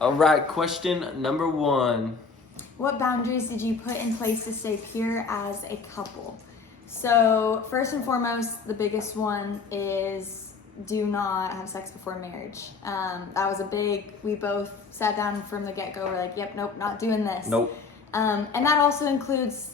All right, question number 1. What boundaries did you put in place to stay pure as a couple? So first and foremost, the biggest one is do not have sex before marriage. That was we both sat down from the get-go. We're like, yep, nope, not doing this. Nope. And that also includes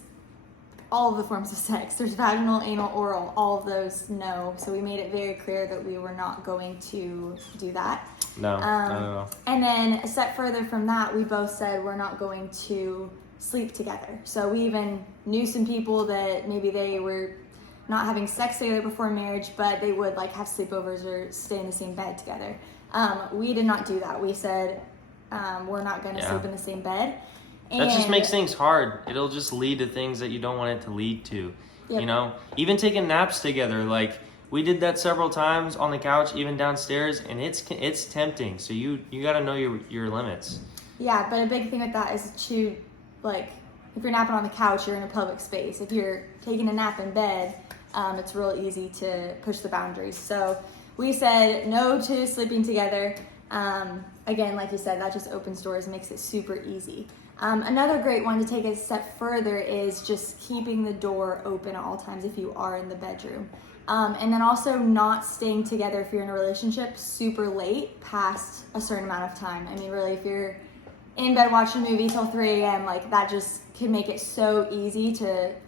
all of the forms of sex. There's vaginal, anal, oral, all of those, no. So we made it very clear that we were not going to do that. No, not at all. And then a step further from that, we both said we're not going to sleep together. So we even knew some people that maybe they were not having sex together before marriage, but they would like have sleepovers or stay in the same bed together. We did not do that. We said we're not going to sleep in the same bed. That just makes things hard. It'll just lead to things that you don't want it to lead to. Yep. You know, even taking naps together, like we did that several times on the couch, even downstairs, and it's tempting. So you got to know your limits. Yeah, but a big thing with that is to, like, if you're napping on the couch, you're in a public space. If you're taking a nap in bed, it's real easy to push the boundaries. So we said no to sleeping together. Again, like you said, that just opens doors, makes it super easy. Another great one to take a step further is just keeping the door open at all times if you are in the bedroom. And then also not staying together if you're in a relationship super late past a certain amount of time. I mean, really, if you're in bed watching a movie till 3 a.m., like that just can make it so easy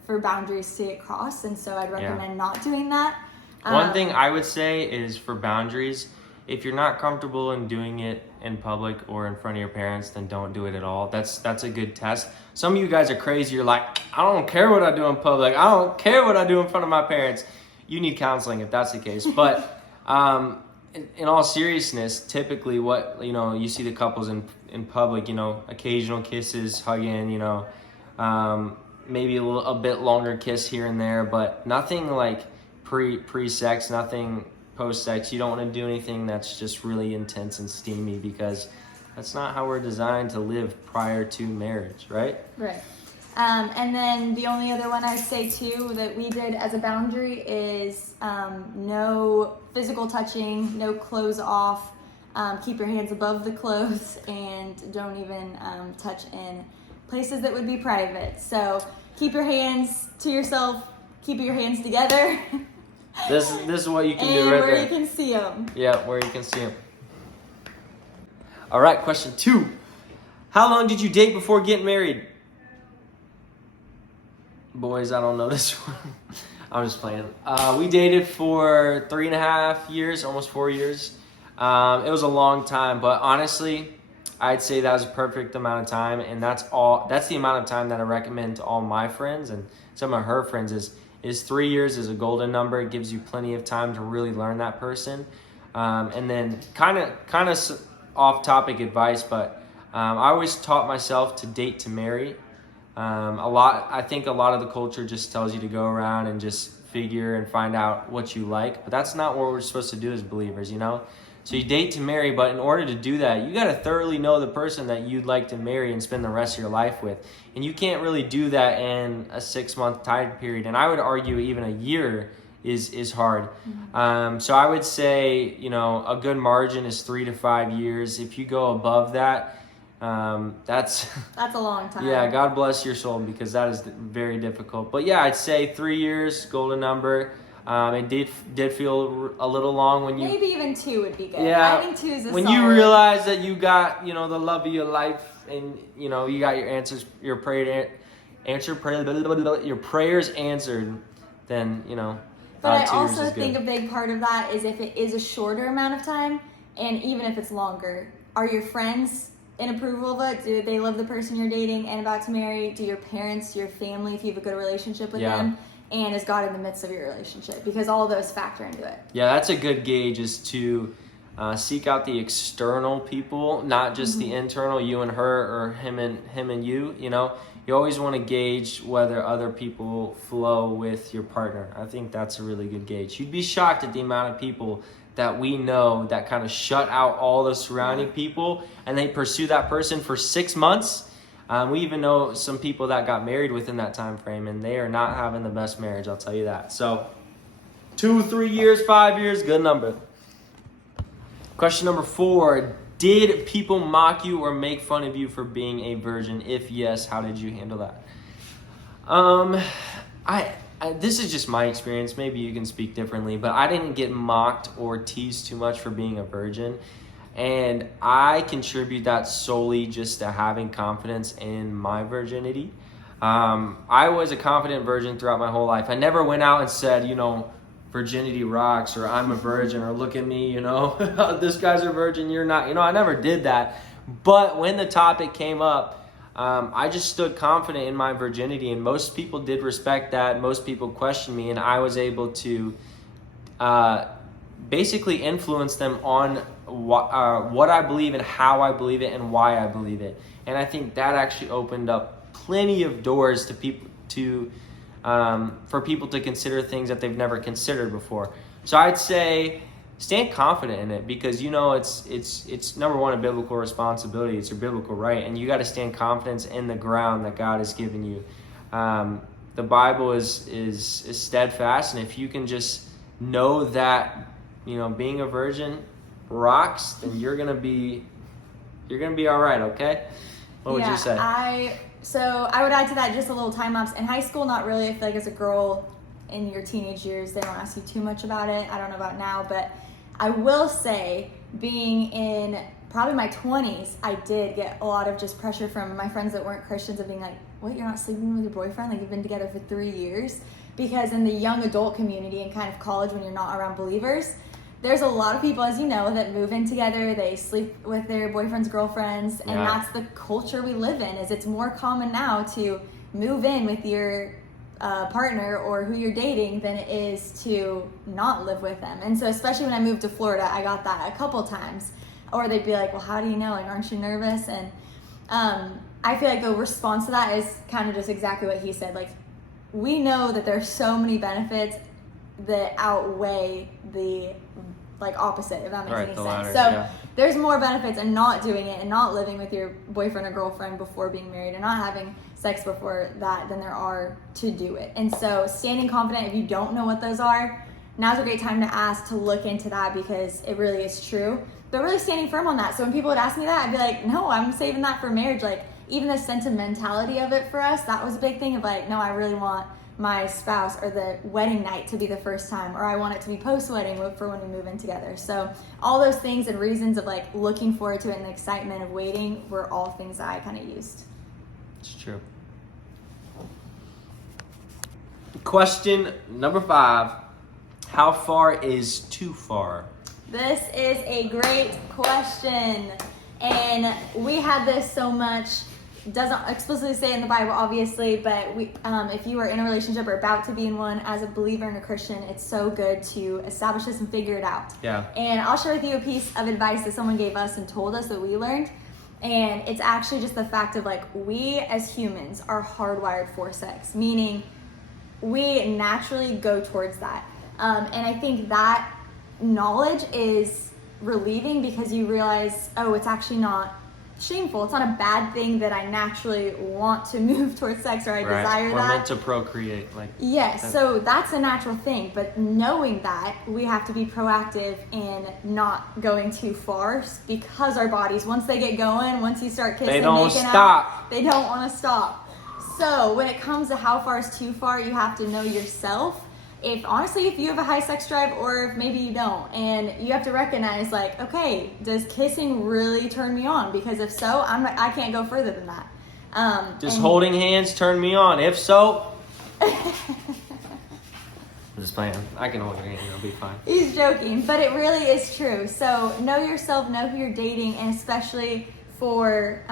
for boundaries to get crossed. And so I'd recommend not doing that. One thing I would say is for boundaries, if you're not comfortable in doing it in public or in front of your parents, then don't do it at all. That's a good test. Some of you guys are crazy. You're like, I don't care what I do in public. I don't care what I do in front of my parents. You need counseling if that's the case. But in all seriousness, typically what, you see the couples in public, occasional kisses, hugging, maybe a bit longer kiss here and there, but nothing like pre-sex, nothing post-sex. You don't want to do anything that's just really intense and steamy, because that's not how we're designed to live prior to marriage, right? Right. And then the only other one I'd say too that we did as a boundary is no physical touching, no clothes off, keep your hands above the clothes, and don't even touch in places that would be private. So keep your hands to yourself, keep your hands together. This is what you can do right there. Where you can see them. Yeah, where you can see them. All right, question 2. How long did you date before getting married? Boys, I don't know this one. I'm just playing. We dated for 3.5 years, almost 4 years. It was a long time, but honestly, I'd say that was a perfect amount of time, and that's the amount of time that I recommend to all my friends and some of her friends is 3 years is a golden number. It gives you plenty of time to really learn that person. And then kind of off-topic advice, but I always taught myself to date to marry. I think a lot of the culture just tells you to go around and just figure and find out what you like, but that's not what we're supposed to do as believers, So you date to marry, but in order to do that, you got to thoroughly know the person that you'd like to marry and spend the rest of your life with. And you can't really do that in a 6-month time period. And I would argue even a year is hard. Mm-hmm. So I would say, a good margin is 3 to 5 years. If you go above that, that's a long time. Yeah, God bless your soul, because that is very difficult. But yeah, I'd say 3 years, golden number. It did feel a little long when you... Maybe even 2 would be good. Yeah, I think 2 is a when solid. you realize that you got, the love of your life, and, you got your prayers answered, then, But I 2 years also is good. think a big part of that is if it is a shorter amount of time, and even if it's longer, are your friends in approval of it? Do they love the person you're dating and about to marry? Do your parents, your family, if you have a good relationship with them? And is God in the midst of your relationship? Because all of those factor into it. Yeah, that's a good gauge, is to seek out the external people, not just the internal, you and her, or him and you. You always want to gauge whether other people flow with your partner. I think that's a really good gauge. You'd be shocked at the amount of people that we know that kind of shut out all the surrounding people, and they pursue that person for 6 months. We even know some people that got married within that time frame, and they are not having the best marriage, I'll tell you that. So 2, 3 years, 5 years, good number. Question number 4. Did people mock you or make fun of you for being a virgin? If yes, how did you handle that? This is just my experience. Maybe you can speak differently, but I didn't get mocked or teased too much for being a virgin. And I contribute that solely just to having confidence in my virginity. I was a confident virgin throughout my whole life. I never went out and said, virginity rocks, or I'm a virgin, or look at me, this guy's a virgin, you're not. I never did that. But when the topic came up, I just stood confident in my virginity, and most people did respect that. Most people questioned me, and I was able to basically influence them on what I believe and how I believe it and why I believe it. And I think that actually opened up plenty of doors to people for people to consider things that they've never considered before. So I'd say stand confident in it, because it's number one, a biblical responsibility. It's your biblical right, and you got to stand confident in the ground that God has given you. The Bible is steadfast, and if you can just know that being a virgin rocks, then you're gonna be all right. Okay, what would you say? So I would add to that just a little time lapse. In high school, not really. I feel like as a girl in your teenage years, they don't ask you too much about it. I don't know about now, but I will say, being in probably my 20s, I did get a lot of just pressure from my friends that weren't Christians of being like, what, you're not sleeping with your boyfriend? Like, you've been together for 3 years? Because in the young adult community and kind of college, when you're not around believers, there's a lot of people, as you know, that move in together, they sleep with their boyfriends, girlfriends, and that's the culture we live in. Is it's more common now to move in with your partner or who you're dating than it is to not live with them. And so especially when I moved to Florida, I got that a couple times. Or they'd be like, well, how do you know? Like, aren't you nervous? And I feel like the response to that is kind of just exactly what he said. Like, we know that there's so many benefits that outweigh the opposite, if that makes any sense. Latter, so there's more benefits in not doing it and not living with your boyfriend or girlfriend before being married and not having sex before that than there are to do it. And so standing confident, if you don't know what those are, now's a great time to ask, to look into that, because it really is true. But really standing firm on that. So when people would ask me that, I'd be like, no, I'm saving that for marriage. Like, even the sentimentality of it for us, that was a big thing of like, no, I really want my spouse or the wedding night to be the first time, or I want it to be post-wedding for when we move in together. So all those things and reasons of like looking forward to it and the excitement of waiting were all things that I kind of used. It's true. Question number 5. How far is too far? This is a great question. And we had this so much. Doesn't explicitly say it in the Bible, obviously, but if you are in a relationship or about to be in one as a believer and a Christian, it's so good to establish this and figure it out. Yeah. And I'll share with you a piece of advice that someone gave us and told us that we learned. And it's actually just the fact of like, we as humans are hardwired for sex, meaning we naturally go towards that. And I think that knowledge is relieving, because you realize, oh, it's actually not shameful. It's not a bad thing that I naturally want to move towards sex, or I desire that. We're meant to procreate. Yes, so that's a natural thing. But knowing that, we have to be proactive in not going too far, because our bodies, once they get going, once you start kissing, they don't stop. They don't want to stop. So when it comes to how far is too far, you have to know yourself. If you have a high sex drive, or if maybe you don't, and you have to recognize, like, okay, does kissing really turn me on? Because if so, I can't go further than that. Holding hands turn me on. If so, I'm just playing. I can hold your hand. It'll be fine. He's joking, but it really is true. So know yourself, know who you're dating, and especially for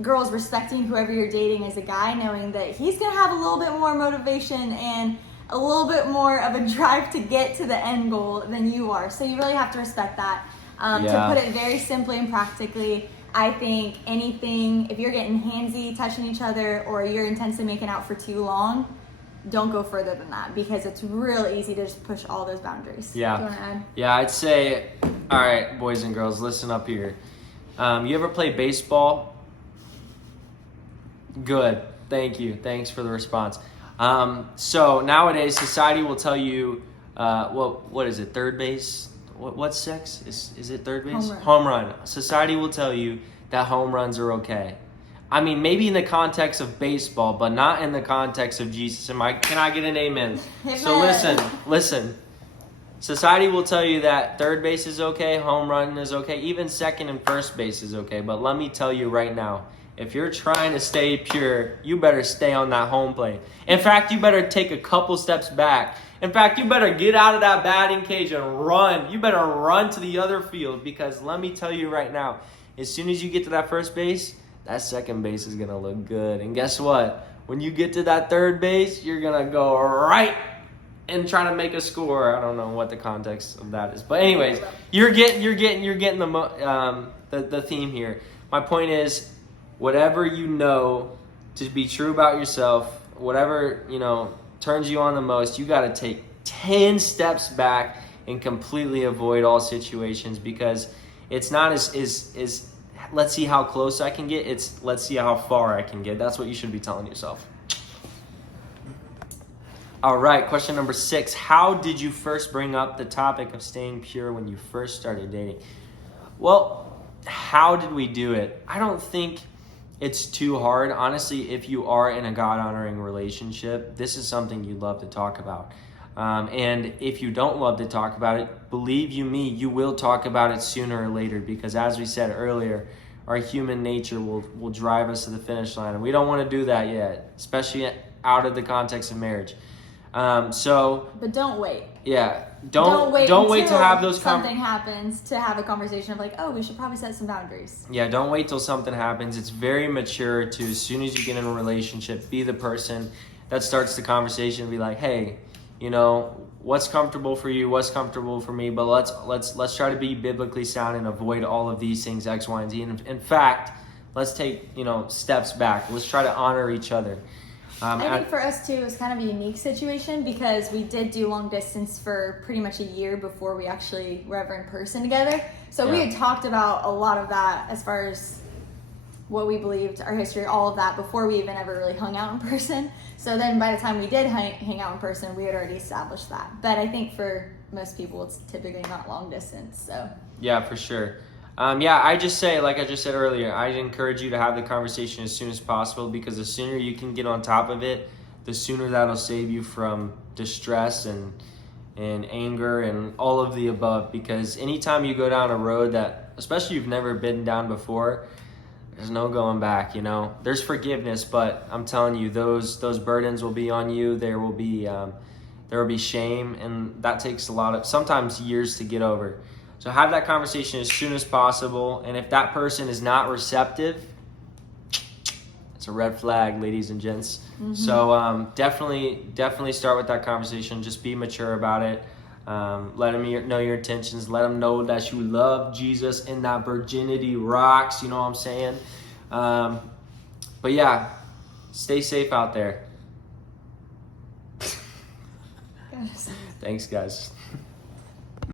girls, respecting whoever you're dating as a guy, knowing that he's gonna have a little bit more motivation and a little bit more of a drive to get to the end goal than you are. So you really have to respect that. To put it very simply and practically, I think anything, if you're getting handsy, touching each other, or you're intensely making out for too long, don't go further than that, because it's real easy to just push all those boundaries. Yeah. Do you want to add? Yeah, I'd say, all right, boys and girls, listen up here. You ever play baseball? Good. Thank you. Thanks for the response. So nowadays, society will tell you, what is it, third base? What's sex? Is it third base? Home run. Home run. Society will tell you that home runs are okay. I mean, maybe in the context of baseball, but not in the context of Jesus. Can I get an amen? Amen. So listen. Society will tell you that third base is okay, home run is okay, even second and first base is okay. But let me tell you right now, if you're trying to stay pure, you better stay on that home plate. In fact, you better take a couple steps back. In fact, you better get out of that batting cage and run. You better run to the other field, because let me tell you right now, as soon as you get to that first base, that second base is going to look good. And guess what? When you get to that third base, you're going to go right and try to make a score. I don't know what the context of that is. But anyways, you're getting the theme here. My point is, whatever you know to be true about yourself, whatever, turns you on the most, you got to take 10 steps back and completely avoid all situations, because it's not as let's see how close I can get. It's let's see how far I can get. That's what you should be telling yourself. All right, question number 6. How did you first bring up the topic of staying pure when you first started dating? Well, how did we do it? I don't think it's too hard. Honestly, if you are in a God-honoring relationship, this is something you'd love to talk about. And if you don't love to talk about it, believe you me, you will talk about it sooner or later, because as we said earlier, our human nature will drive us to the finish line, and we don't want to do that yet, especially out of the context of marriage. But don't wait. Yeah, Don't wait to have those something happens to have a conversation of like, oh, we should probably set some boundaries. Yeah, don't wait till something happens. It's very mature to, as soon as you get in a relationship, be the person that starts the conversation and be like, hey, what's comfortable for you, what's comfortable for me, but let's try to be biblically sound and avoid all of these things, X, Y, and Z. And in fact, let's take steps back. Let's try to honor each other. I think for us too, it was kind of a unique situation, because we did do long distance for pretty much a year before we actually were ever in person together. So we had talked about a lot of that as far as what we believed, our history, all of that, before we even ever really hung out in person. So then by the time we did hang out in person, we had already established that. But I think for most people, it's typically not long distance. So yeah, for sure. I just say, like I just said earlier, I'd encourage you to have the conversation as soon as possible, because the sooner you can get on top of it, the sooner that'll save you from distress and anger and all of the above. Because anytime you go down a road that, especially you've never been down before, there's no going back. There's forgiveness, but I'm telling you, those burdens will be on you. There will be shame, and that takes sometimes years to get over. So have that conversation as soon as possible. And if that person is not receptive, it's a red flag, ladies and gents. Mm-hmm. So definitely start with that conversation. Just be mature about it. Let them know your intentions. Let them know that you love Jesus and that virginity rocks. You know what I'm saying? But yeah, stay safe out there. Thanks, guys.